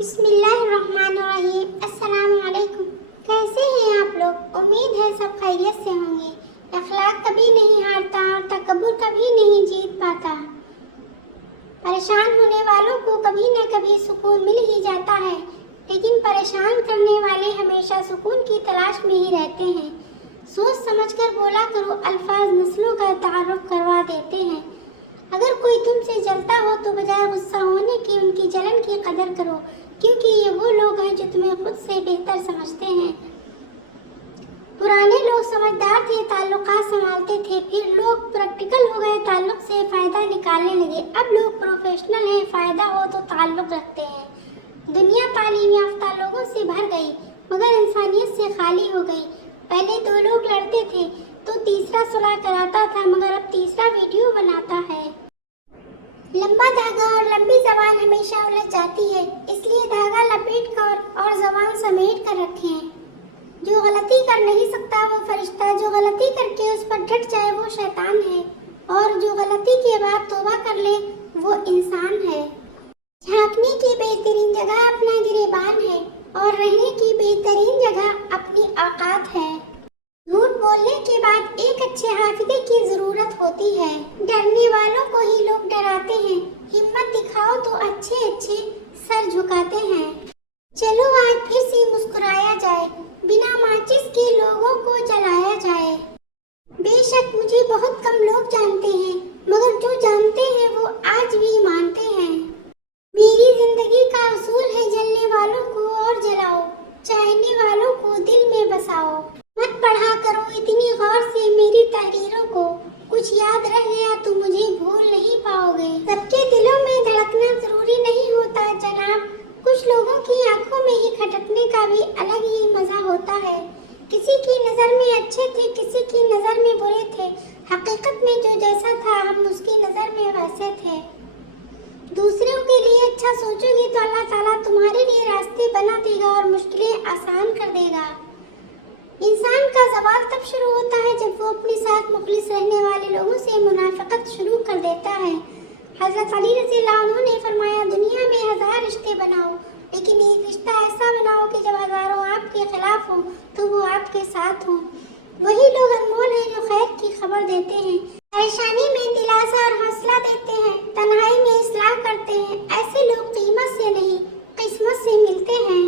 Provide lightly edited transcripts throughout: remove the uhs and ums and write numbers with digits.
بسم اللہ الرحمن الرحیم۔ السلام علیکم۔ کیسے ہیں آپ لوگ؟ امید ہے سب خیریت سے ہوں گے۔ اخلاق کبھی نہیں ہارتا اور تکبر کبھی نہیں جیت پاتا۔ پریشان ہونے والوں کو کبھی نہ کبھی سکون مل ہی جاتا ہے، لیکن پریشان کرنے والے ہمیشہ سکون کی تلاش میں ہی رہتے ہیں۔ سوچ سمجھ کر بولا کرو، الفاظ نسلوں کا تعارف کروا دیتے ہیں۔ اگر کوئی تم سے جلتا ہو تو بجائے غصہ ہونے کی ان کی جلن کی قدر کرو، کیونکہ یہ وہ لوگ ہیں جو تمہیں خود سے بہتر سمجھتے ہیں۔ پرانے لوگ سمجھدار تھے، تعلقات سنبھالتے تھے، پھر لوگ پریکٹیکل ہو گئے، تعلق سے فائدہ نکالنے لگے۔ اب لوگ پروفیشنل ہیں، فائدہ ہو تو تعلق رکھتے ہیں۔ دنیا تعلیم یافتہ لوگوں سے بھر گئی مگر انسانیت سے خالی ہو گئی۔ پہلے دو لوگ لڑتے تھے تو تیسرا صلح کراتا تھا، مگر اب تیسرا ویڈیو بناتا ہے۔ لمبا دھاگا اور لمبی زبان ہمیشہ الجھ جاتی ہے، اس لیے دھاگا لپیٹ کر اور زبان سمیٹ کر رکھیں۔ جو غلطی کر نہیں سکتا وہ فرشتہ، جو غلطی کر کے اس پر ڈٹ جائے وہ شیطان ہے، اور جو غلطی کے بعد توبہ کر لے وہ انسان ہے۔ جھانکنے کی بہترین جگہ اپنا گریبان ہے، اور رہنے کی بہترین جگہ اپنی اوقات ہے۔ جھوٹ بولنے کے بعد ایک اچھے حافظے کی ضرورت ہوتی ہے۔ ڈرنے والوں کو ہی لوگ ڈراتے ہیں، ہمت دکھاؤ تو اچھے سر جھکاتے ہیں۔ چلو آج پھر سے مسکرایا جائے، بنا ماچس کے لوگوں کو جلایا جائے۔ بے شک مجھے بہت کم لوگ جانتے ہیں، مگر جو جانتے ہیں وہ آج بھی مانتے ہیں۔ میری زندگی کا اصول ہے، جلنے والوں کو اور جلاؤ، چاہنے والوں کو دل میں بساؤ۔ مت پڑھا کرو اتنی غور سے میری تحریروں کو، کچھ یاد رہ گیا تو مجھے بھول نہیں پاؤ گے۔ سب کے دلوں میں دھڑکنا ضروری نہیں ہوتا جناب، کچھ لوگوں کی آنکھوں میں ہی کھٹکنے کا بھی الگ ہی مزہ ہوتا ہے۔ کسی کی نظر میں اچھے تھے، کسی کی نظر میں برے تھے، حقیقت میں جو جیسا تھا ہم اس کی نظر میں ویسے تھے۔ دوسروں کے لیے اچھا سوچو گے تو اللہ تعالیٰ تمہارے لیے راستے بنا دے گا اور مشکلیں آسان کر دے گا۔ انسان کا زوال تب شروع ہوتا ہے جب وہ اپنے ساتھ مخلص رہنے والے لوگوں سے منافقت شروع کر دیتا ہے۔ حضرت علی رضی اللہ عنہ نے فرمایا، دنیا میں 1000 رشتے بناؤ، لیکن ایک رشتہ ایسا بناؤ کہ جب ہزاروں آپ کے خلاف ہوں تو وہ آپ کے ساتھ ہوں۔ وہی لوگ انمول ہیں جو خیر کی خبر دیتے ہیں، پریشانی میں دلاسا اور حوصلہ دیتے ہیں، تنہائی میں اصلاح کرتے ہیں۔ ایسے لوگ قیمت سے نہیں قسمت سے ملتے ہیں۔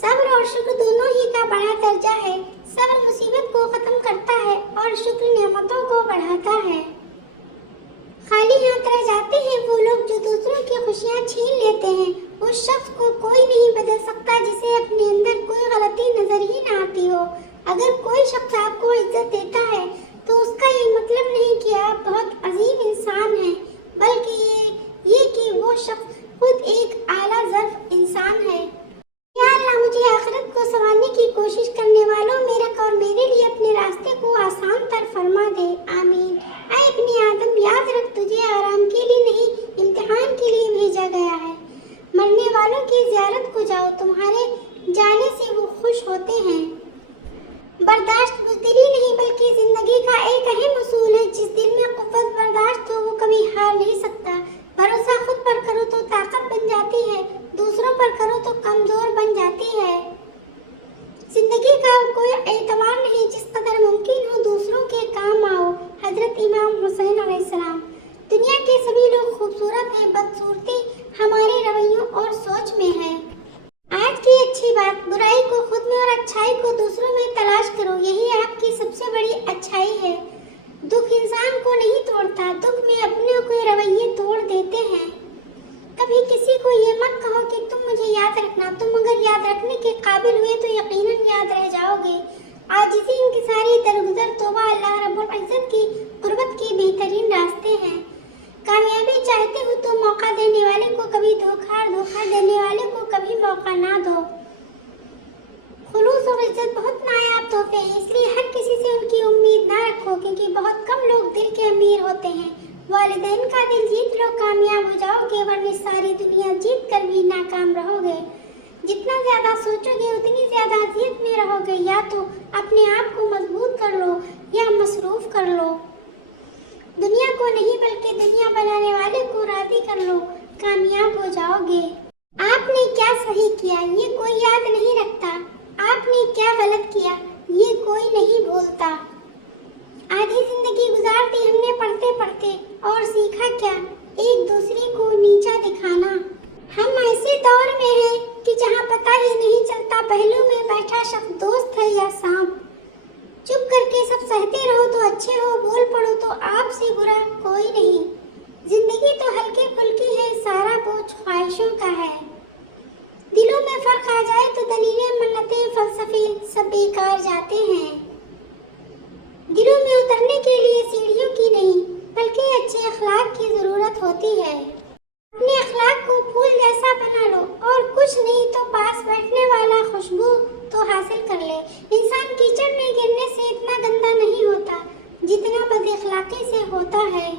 صبر اور شکر دونوں ہی کا بڑا درجہ ہے۔ صبر مصیبت کو ختم کرتا ہے اور شکر نعمتوں کو بڑھاتا ہے۔ خالی ہاتھ رہ جاتے ہیں وہ لوگ جو دوسروں کی خوشیاں چھین لیتے ہیں۔ اس شخص کو کوئی نہیں بدل سکتا جسے اپنے اندر کوئی غلطی نظر ہی نہ آتی ہو۔ اگر کوئی شخص آپ کو عزت دیتا ہے تو اس کا یہ مطلب نہیں کہ آپ بہت عظیم انسان ہیں، بلکہ یہ کہ وہ شخص خود ایک اعلیٰ ظرف انسان ہے۔ یا اللہ مجھے آخرت کو سنوارنے کی کوشش کرنے والوں میں رکھ اور میرے لیے اپنے راستے کو آسان تر فرما دے، آمین۔ اے ابن آدم، یاد رکھ تجھے آرام کے لیے نہیں امتحان کے لیے بھیجا گیا ہے۔ مرنے والوں کی زیارت کو جاؤ، تمہارے جانے سے وہ خوش ہوتے ہیں۔ برداشت بزدلی نہیں بلکہ زندگی کا ایک اہم اصول ہے۔ جس دل میں قوت برداشت ہو وہ کبھی ہار نہیں سکتا۔ بھروسہ خود پر کرو تو طاقت بن جاتی ہے، دوسروں پر کرو تو کمزور بن جاتی ہے۔ زندگی کا کوئی اعتبار نہیں، جس قدر ممکن ہو دوسروں کے کام آؤ۔ حضرت امام حسین علیہ السلام۔ دنیا کے سبھی لوگ خوبصورت ہیں، بدصورتی ہمارے رویوں اور سوچ میں ہے۔ آج کی اچھی بات، برائی کو خود میں اور اچھائی کو دوسروں میں تلاش کرو، یہی آپ کی سب سے بڑی اچھائی ہے۔ دکھ انسان کو نہیں توڑتا، دکھ میں اپنے کوئی رویے توڑ دیتے ہیں۔ کبھی کسی کو یہ مت کہو کہ تم مجھے یاد رکھنا، تم اگر یاد رکھنے کے قابل ہوئے تو یقیناً یاد رہ جاؤ گے۔ عاجزی، انکساری، درگزر، توبہ اللہ رب العزت کی قربت کے بہترین راستے ہیں۔ کامیابی چاہتے ہو تو موقع دینے والے کو کبھی دھوکہ اور دھوکہ دینے والے کو کبھی موقع نہ دو۔ خلوص اور عزت بہت نایاب تحفے ہیں، اس لیے ہر کسی سے ان کی امید نہ رکھو، کیونکہ بہت کم لوگ دل کے امیر ہوتے ہیں۔ والدین کا دل جیت لو، کامیاب ہو جاؤ گے، ورنہ ساری دنیا جیت کر بھی ناکام رہو گے۔ جتنا زیادہ سوچو گے اتنی زیادہ اذیت میں رہو گے۔ یا تو اپنے آپ کو مضبوط کر لو یا مصروف کر لو۔ دنیا کو نہیں بلکہ دنیا بنانے والے کو راضی کر لو، کامیاب ہو جاؤ گے۔ آپ نے کیا صحیح کیا یہ کوئی یاد نہیں رکھتا، آپ نے کیا غلط کیا یہ کوئی نہیں بھولتا۔ آدھی زندگی گزار دی ہم نے پڑھتے پڑھتے، اور سیکھا کیا؟ ایک دوسرے کو نیچا دکھانا۔ ہم ایسے دور میں ہیں کہ جہاں پتہ ہی نہیں چلتا پہلو میں بیٹھا شخص دوست ہے یا سانپ۔ چپ کر کے سب سہتے رہو تو اچھے ہو، بول پڑو تو آپ سے برا کوئی نہیں۔ زندگی تو ہلکی پھلکی ہے، سارا بوجھ خواہشوں کا ہے۔ دلوں میں فرق آ جائے تو دلیلیں، منتیں، فلسفے سب بیکار جاتے ہیں۔ دلوں میں اترنے کے لیے سیڑھیوں کی نہیں بلکہ اچھے اخلاق کی ضرورت ہوتی ہے۔ اپنے اخلاق کو پھول جیسا بنا لو، اور کچھ نہیں تو پاس بیٹھنے والا خوشبو تو حاصل کر لے۔ انسان کیچڑ میں گرنے سے اتنا گندا نہیں ہوتا جتنا بد اخلاقی سے ہوتا ہے۔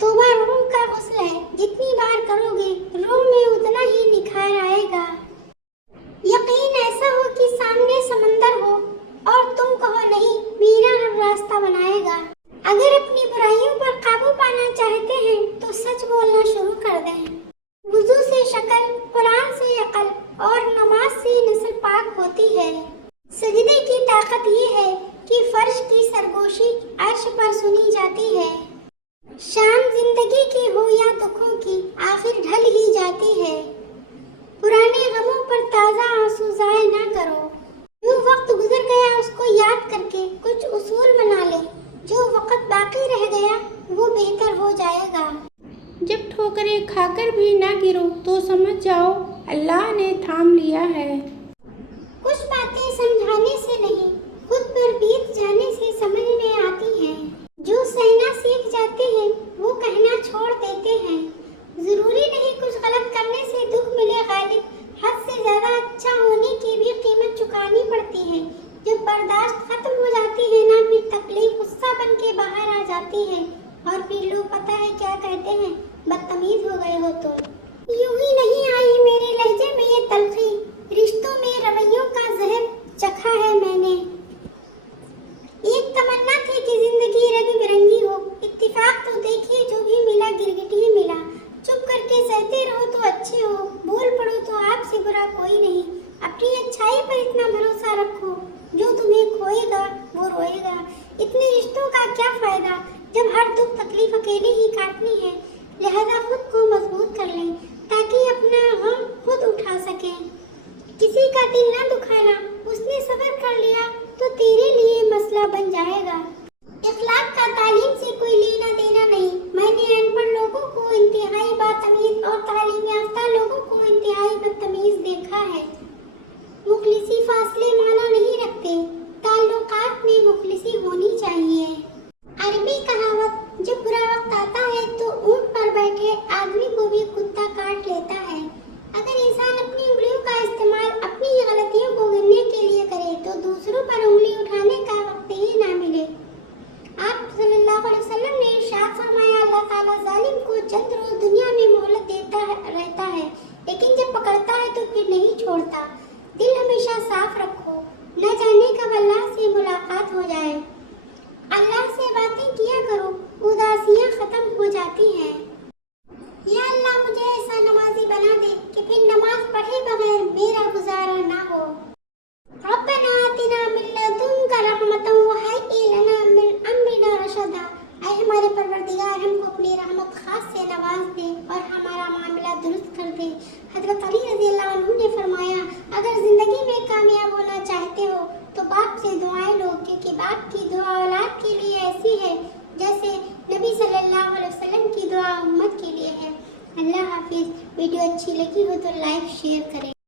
توبہ روح کا غسل ہے، جتنی بار کرو گے روح میں اتنا ہی نکھار آئے گا۔ یقین ایسا ہو کہ سامنے سمندر ہو اور تم کہو نہیں، میرا رب راستہ بنائے گا۔ اگر اپنی برائیوں پر قابو پانا چاہتے ہیں تو سچ بولنا شروع کر دیں۔ وضو سے شکل، قرآن سے عقل، اور نماز سے نسل پاک ہوتی ہے۔ سجدے کی طاقت یہ ہے کہ فرش کی سرگوشی عرش پر سنی جاتی ہے۔ شام زندگی کی ہو یا دکھوں کی، آخر ڈھل ہی جاتی ہے۔ پرانے غموں پر تازہ آنسو ضائع نہ کرو۔ جو وقت گزر گیا اس کو یاد کر کے کچھ اصول بنا لے، جو وقت باقی رہ گیا وہ بہتر ہو جائے گا۔ جب ٹھوکریں کھا کر بھی نہ گرو تو سمجھ جاؤ اللہ نے تھام لیا ہے۔ کچھ باتیں سمجھانے سے نہیں، خود پر بیت جانے سے سمجھ میں آتی ہیں۔ جو سہنا سیکھ جاتے ہیں وہ کہنا چھوڑ دیتے ہیں۔ ضروری نہیں کچھ غلط کرنے سے دکھ ملے غالب، حد سے زیادہ اچھا ہونے کی بھی قیمت چکانی پڑتی ہے۔ جب برداشت ختم ہو جاتی ہے نا، پھر تکلیف غصہ بن کے باہر آ جاتی ہے، اور پھر لوگ پتہ ہے کیا کہتے ہیں، بدتمیز ہو گئے ہو تم۔ یوں ہی نہیں آئی میرے لہجے میں یہ تلخی، رشتوں میں رویوں کا زہر چکھا ہے میں نے۔ ایک تمنا تھی کہ زندگی رنگ برنگی ہو، اتفاق تو دیکھیے جو بھی ملا گرگٹ ہی ملا۔ چپ کر کے سہتے رہو تو اچھے ہو، بول پڑو تو آپ سے برا کوئی نہیں۔ اپنی اچھائی پر اتنا بھروسہ رکھو، جو تمہیں کھوئے گا وہ روئے گا۔ اتنے رشتوں کا کیا فائدہ جب ہر دکھ تکلیف اکیلے ہی کاٹنی ہے۔ لہذا خود کو مضبوط کر لیں تاکہ اپنا غم خود اٹھا سکیں۔ کسی کا دل نہ دکھانا، اس نے صبر کر لیا تو تیرے لیے مسئلہ بن جائے گا۔ اخلاق کا تعلیم سے کوئی لینا دینا نہیں۔ میں نے ان پڑھ لوگوں کو انتہائی بدتمیز اور تعلیم یافتہ لوگوں کو انتہائی بدتمیز دیکھا ہے۔ مخلصی فاصلے معنی نہیں رکھتے، تعلقات میں مخلصی ہونی چاہیے۔ عربی کہاوت، جب برا وقت آتا ہے تو اونٹ پر بیٹھے آدمی کو بھی کتا کاٹ لیتا ہے۔ اگر انسان اپنی انگلیوں کا استعمال اپنی غلطیوں کو گننے کے لیے کرے تو دوسروں پر انگلی اٹھانے کا وقت ہی نہ ملے۔ آپ صلی اللہ علیہ وسلم نے ارشاد فرمایا، اللہ تعالیٰ ظالم کو چند روز دنیا میں مہلت دیتا رہتا ہے، لیکن جب پکڑتا ہے تو پھر نہیں چھوڑتا۔ دل ہمیشہ صاف رکھو، نہ جانے کب اللہ سے ملاقات ہو جائے۔ اللہ سے باتیں کیا کرو، اداسیاں ختم ہو جاتی ہیں۔ یا اللہ مجھے ایسا نمازی بنا دے کہ پھر نماز پڑھے بغیر میرا گزارا نہ ہو۔ ربنا آتنا من لدنک رحمۃ وہیئ لنا من امرنا رشدا۔ اے ہمارے پروردگار، ہم کو اپنی رحمت خاص سے نواز دے اور ہمارا معاملہ درست کر دے۔ حضرت علی رضی اللہ عنہ نے فرمایا، اگر زندگی میں کامیاب ہونا چاہتے ہو تو باپ سے دعائیں لو، کیونکہ باپ کی دعا اولاد کے لیے ایسی ہے جیسے نبی صلی اللہ علیہ وسلم کی دعا امت کے لیے ہے۔ اللہ حافظ۔ ویڈیو اچھی لگی ہو تو لائک شیئر کریں۔